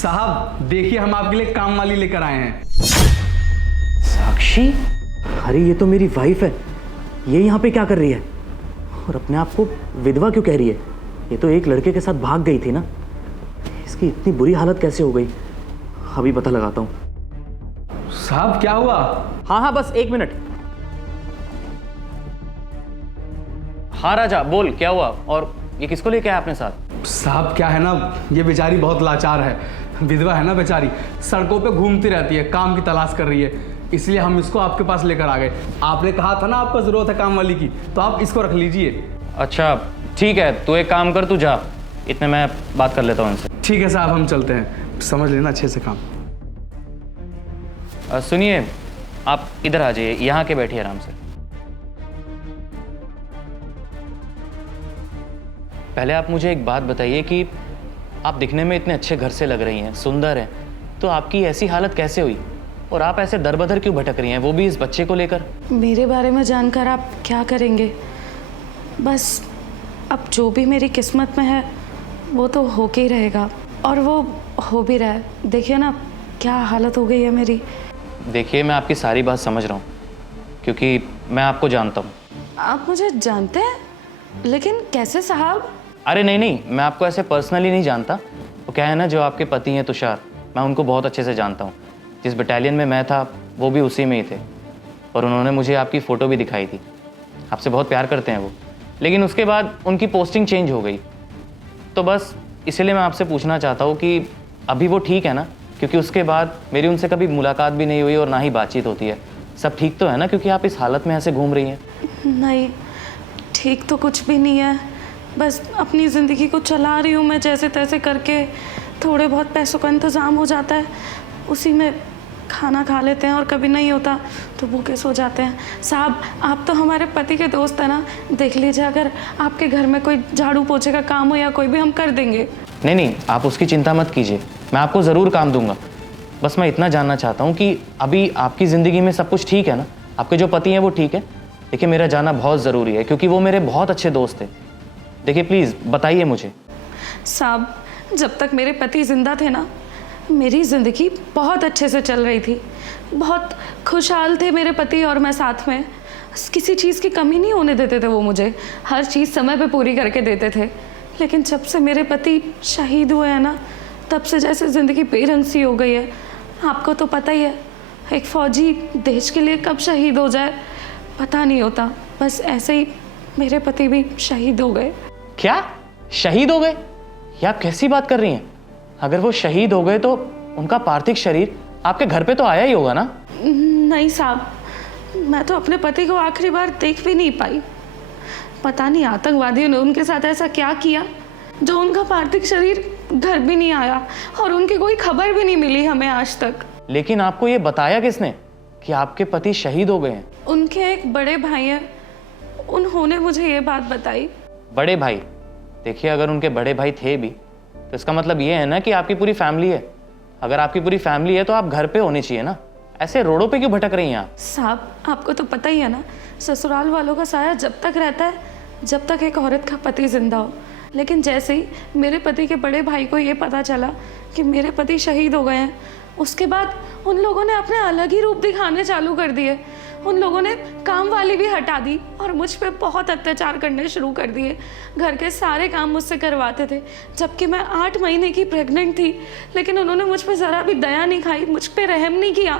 साहब देखिए, हम आपके लिए काम वाली लेकर आए हैं। साक्षी? अरे ये तो मेरी वाइफ है, ये यहाँ पे क्या कर रही है? और अपने आप को विधवा क्यों कह रही है? ये तो एक लड़के के साथ भाग गई थी ना, इसकी इतनी बुरी हालत कैसे हो गई? अभी पता लगाता हूँ। साहब क्या हुआ? हाँ बस 1 मिनट। हाँ राजा बोल, क्या हुआ? और ये किसको लेके आया आपने साथ? साहब क्या है ना, ये बेचारी बहुत लाचार है, विधवा है ना बेचारी, सड़कों पे घूमती रहती है, काम की तलाश कर रही है, इसलिए हम इसको आपके पास लेकर आ गए। आपने कहा था ना आपको जरूरत है काम वाली की, तो आप इसको रख लीजिए। अच्छा ठीक है, तू एक काम कर, तू जा, इतने मैं बात कर लेता हूँ उनसे। ठीक है साहब, हम चलते हैं, समझ लेना अच्छे से काम। सुनिए, आप इधर आ जाइए, यहाँ के बैठिए आराम से। पहले आप मुझे एक बात बताइए कि आप दिखने में इतने अच्छे घर से लग रही हैं, सुंदर हैं, तो आपकी ऐसी हालत कैसे हुई? और आप ऐसे दर बदर क्यों भटक रही हैं, वो भी इस बच्चे को लेकर? मेरे बारे में जानकर आप क्या करेंगे? बस अब जो भी मेरी किस्मत में है वो तो होके ही रहेगा, और वो हो भी रहा है। देखिए ना क्या हालत हो गई है मेरी। देखिए मैं आपकी सारी बात समझ रहा हूँ, क्योंकि मैं आपको जानता हूँ। आप मुझे जानते हैं? लेकिन कैसे साहब? अरे नहीं, मैं आपको ऐसे पर्सनली नहीं जानता। वो क्या है ना, जो आपके पति हैं तुषार, मैं उनको बहुत अच्छे से जानता हूँ। जिस बटालियन में मैं था वो भी उसी में ही थे, और उन्होंने मुझे आपकी फ़ोटो भी दिखाई थी। आपसे बहुत प्यार करते हैं वो, लेकिन उसके बाद उनकी पोस्टिंग चेंज हो गई। तो बस इसलिए मैं आपसे पूछना चाहता हूँ कि अभी वो ठीक है ना? क्योंकि उसके बाद मेरी उनसे कभी मुलाकात भी नहीं हुई और ना ही बातचीत होती है। सब ठीक तो है ना, क्योंकि आप इस हालत में ऐसे घूम रही हैं? नहीं, ठीक तो कुछ भी नहीं है, बस अपनी ज़िंदगी को चला रही हूँ मैं जैसे तैसे करके। थोड़े बहुत पैसों का इंतज़ाम हो जाता है, उसी में खाना खा लेते हैं, और कभी नहीं होता तो भूखे सो जाते हैं। साहब आप तो हमारे पति के दोस्त हैं ना, देख लीजिए अगर आपके घर में कोई झाड़ू पोछे का काम हो या कोई भी, हम कर देंगे। नहीं, आप उसकी चिंता मत कीजिए, मैं आपको ज़रूर काम दूंगा। बस मैं इतना जानना चाहता हूँ कि अभी आपकी ज़िंदगी में सब कुछ ठीक है ना? आपके जो पति हैं वो ठीक है? देखिए मेरा जाना बहुत ज़रूरी है, क्योंकि वो मेरे बहुत अच्छे दोस्त थे। देखिए प्लीज़ बताइए मुझे। साहब जब तक मेरे पति ज़िंदा थे ना, मेरी ज़िंदगी बहुत अच्छे से चल रही थी, बहुत खुशहाल थे मेरे पति और मैं साथ में। किसी चीज़ की कमी नहीं होने देते थे वो मुझे, हर चीज़ समय पे पूरी करके देते थे। लेकिन जब से मेरे पति शहीद हुए हैं ना, तब से जैसे ज़िंदगी बेरंग सी हो गई है। आपको तो पता ही है, एक फ़ौजी देश के लिए कब शहीद हो जाए पता नहीं होता। बस ऐसे ही मेरे पति भी शहीद हो गए। क्या शहीद हो गए? ये आप कैसी बात कर रही हैं? अगर वो शहीद हो गए तो उनका पार्थिव शरीर आपके घर पे तो आया ही होगा ना? नहीं साहब, मैं तो अपने पति को आखिरी बार देख भी नहीं पाई। पता नहीं आतंकवादियों ने उनके साथ ऐसा क्या किया जो उनका पार्थिव शरीर घर भी नहीं आया, और उनकी कोई खबर भी नहीं मिली हमें आज तक। लेकिन आपको ये बताया किसने कि आपके पति शहीद हो गए हैं? उनके एक बड़े भाई हैं, उन्होंने मुझे ये बात बताई। बड़े भाई? देखिए अगर उनके बड़े भाई थे भी तो इसका मतलब ये है ना कि आपकी पूरी फैमिली है। अगर आपकी पूरी फैमिली है तो आप घर पे होने चाहिए ना, ऐसे रोडों पे क्यों भटक रही हैं आप? साहब आपको तो पता ही है ना, ससुराल वालों का साया जब तक रहता है जब तक एक औरत का पति जिंदा हो। लेकिन जैसे ही मेरे पति के बड़े भाई को ये पता चला कि मेरे पति शहीद हो गए हैं, उसके बाद उन लोगों ने अपने अलग ही रूप दिखाने चालू कर दिए। उन लोगों ने काम वाली भी हटा दी और मुझ पे बहुत अत्याचार करने शुरू कर दिए। घर के सारे काम मुझसे करवाते थे, जबकि मैं 8 महीने की प्रेग्नेंट थी। लेकिन उन्होंने मुझ पे ज़रा भी दया नहीं खाई, मुझ पे रहम नहीं किया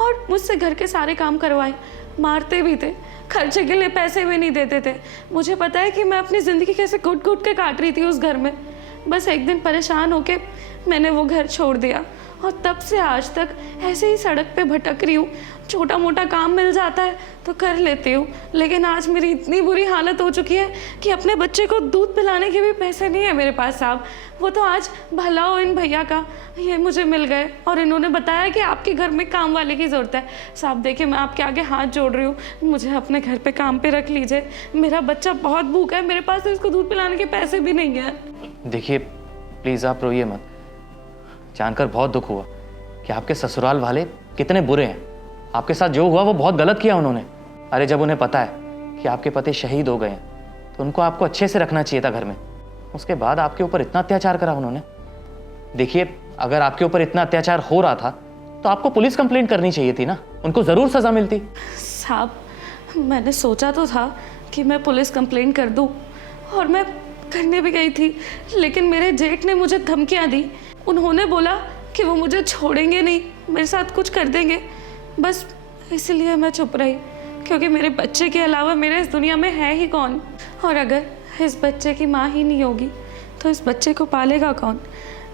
और मुझसे घर के सारे काम करवाए। मारते भी थे, खर्चे के लिए पैसे भी नहीं देते थे। मुझे पता है कि मैं अपनी ज़िंदगी कैसे घुट घुट के काट रही थी उस घर में। बस एक दिन परेशान होके मैंने वो घर छोड़ दिया, और तब से आज तक ऐसे ही सड़क पे भटक रही हूँ। छोटा मोटा काम मिल जाता है तो कर लेती हूँ, लेकिन आज मेरी इतनी बुरी हालत हो चुकी है कि अपने बच्चे को दूध पिलाने के भी पैसे नहीं है मेरे पास साहब। वो तो आज भला हो इन भैया का, ये मुझे मिल गए और इन्होंने बताया कि आपके घर में काम वाले की ज़रूरत है। साहब देखिए मैं आपके आगे हाथ जोड़ रही हूँ, मुझे अपने घर पे काम पे रख लीजिए। मेरा बच्चा बहुत भूखा है, मेरे पास तो इसको दूध पिलाने के पैसे भी नहीं है। देखिए प्लीज़ आप रोइए मत। जानकर बहुत दुख हुआ कि आपके ससुराल वाले कितने बुरे हैं। आपके साथ जो हुआ वो बहुत गलत किया उन्होंने। अरे जब उन्हें पता है कि आपके पति शहीद हो गए हैं तो उनको आपको अच्छे से रखना चाहिए था घर में। उसके बाद आपके ऊपर इतना अत्याचार करा उन्होंने। देखिए अगर आपके ऊपर इतना अत्याचार हो रहा था तो आपको पुलिस कंप्लेंट करनी चाहिए थी ना, उनको ज़रूर सज़ा मिलती। साहब, मैंने सोचा तो था कि मैं पुलिस कंप्लेंट कर दूं, और मैं करने भी गई थी, लेकिन मेरे जेठ ने मुझे धमकियां दी। उन्होंने बोला कि वो मुझे छोड़ेंगे नहीं, मेरे साथ कुछ कर देंगे। बस इसलिए मैं चुप रही, क्योंकि मेरे बच्चे के अलावा मेरे इस दुनिया में है ही कौन। और अगर इस बच्चे की माँ ही नहीं होगी तो इस बच्चे को पालेगा कौन?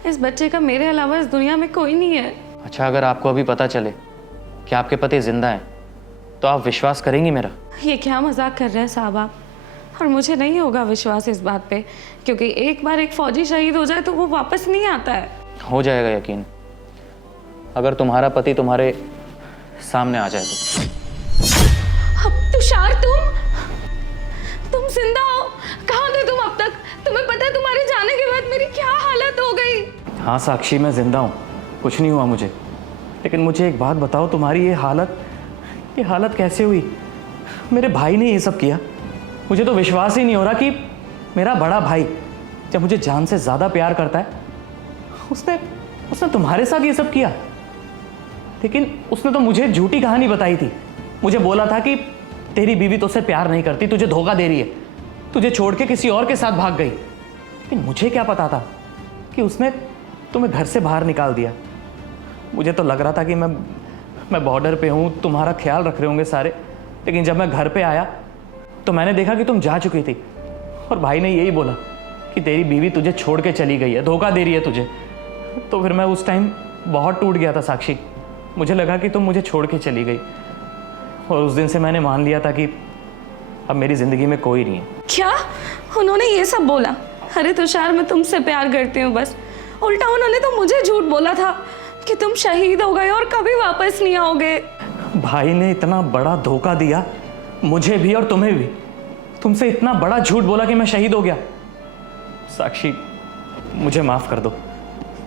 इस बच्चे का मेरे अलावा इस दुनिया में कोई नहीं है। अच्छा, अगर आपको अभी पता चले कि आपके पति जिंदा हैं तो आप विश्वास करेंगी मेरा? ये क्या मजाक कर रहे हैं साहब आप? और मुझे नहीं होगा विश्वास इस बात पे, क्योंकि एक बार एक फौजी शहीद हो जाए तो वो वापस नहीं आता है। हो जाएगा यकीन, अगर तुम्हारा पति तुम्हारे सामने आ जाए तो। अब तुषार, तुम जिंदा हो? कहाँ थे तुम अब तक? तुम्हें पता है तुम्हारे जाने के बाद मेरी क्या हालत हो गई? हाँ साक्षी, मैं जिंदा हूँ, कुछ नहीं हुआ मुझे। लेकिन मुझे एक बात बताओ, तुम्हारी ये हालत कैसे हुई? मेरे भाई ने ये सब किया? मुझे तो विश्वास ही नहीं हो रहा कि मेरा बड़ा भाई, जब मुझे जान से ज़्यादा प्यार करता है, उसने तुम्हारे साथ ये सब किया। लेकिन उसने तो मुझे झूठी कहानी बताई थी। मुझे बोला था कि तेरी बीवी तुझसे प्यार नहीं करती, तुझे धोखा दे रही है, तुझे छोड़ के किसी और के साथ भाग गई। लेकिन मुझे क्या पता था कि उसने तुम्हें घर से बाहर निकाल दिया। मुझे तो लग रहा था कि मैं बॉर्डर पे हूँ, तुम्हारा ख्याल रख रहे होंगे सारे। लेकिन जब मैं घर पे आया तो मैंने देखा कि तुम जा चुकी थी, और भाई ने यही बोला कि तेरी बीवी तुझे छोड़ के चली गई है, धोखा दे रही है तुझे। तो फिर मैं उस टाइम बहुत टूट गया था साक्षी। मुझे लगा कि तुम मुझे छोड़ के चली गई, और उस दिन से मैंने मान लिया था कि अब मेरी ज़िंदगी में कोई नहीं है। क्या उन्होंने ये सब बोला? अरे तुषार, मैं तुमसे प्यार करती हूँ बस। उल्टा उन्होंने तो मुझे झूठ बोला था कि तुम शहीद हो गए और कभी वापस नहीं आओगे। भाई ने इतना बड़ा धोखा दिया, मुझे भी और तुम्हें भी। तुमसे इतना बड़ा झूठ बोला कि मैं शहीद हो गया। साक्षी, मुझे माफ़ कर दो।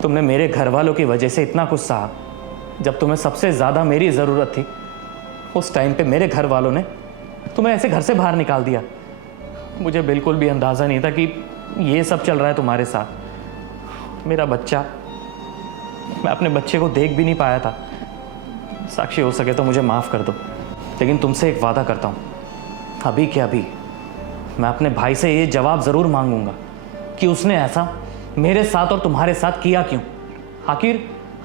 तुमने मेरे घर वालों की वजह से इतना कुछ सहा। जब तुम्हें सबसे ज़्यादा मेरी ज़रूरत थी, उस टाइम पे मेरे घर वालों ने तुम्हें ऐसे घर से बाहर निकाल दिया। मुझे बिल्कुल भी अंदाज़ा नहीं था कि ये सब चल रहा है तुम्हारे साथ। मेरा बच्चा, मैं अपने बच्चे को देख भी नहीं पाया था। साक्षी, हो सके तो मुझे माफ़ कर दो। लेकिन तुमसे एक वादा करता हूँ, अभी के अभी मैं अपने भाई से ये जवाब ज़रूर मांगूंगा कि उसने ऐसा मेरे साथ और तुम्हारे साथ किया क्यों।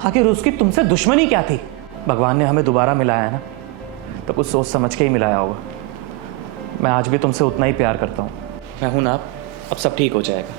आखिर उसकी तुमसे दुश्मनी क्या थी? भगवान ने हमें दोबारा मिलाया है ना, तो कुछ सोच समझ के ही मिलाया होगा। मैं आज भी तुमसे उतना ही प्यार करता हूँ। मैं हूं ना, अब सब ठीक हो जाएगा।